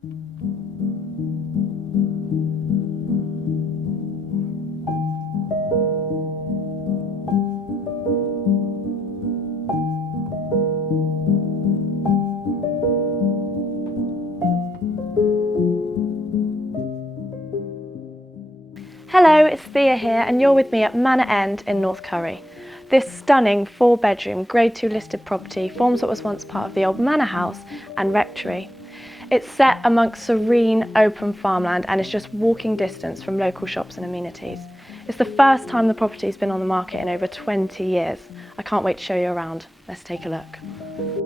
Hello, it's Thea here and you're with me at Manor End in North Curry. This stunning 4-bedroom Grade 2 listed property forms what was once part of the old manor house and rectory. It's set amongst serene open farmland and is just walking distance from local shops and amenities. It's the first time the property's been on the market in over 20 years. I can't wait to show you around. Let's take a look.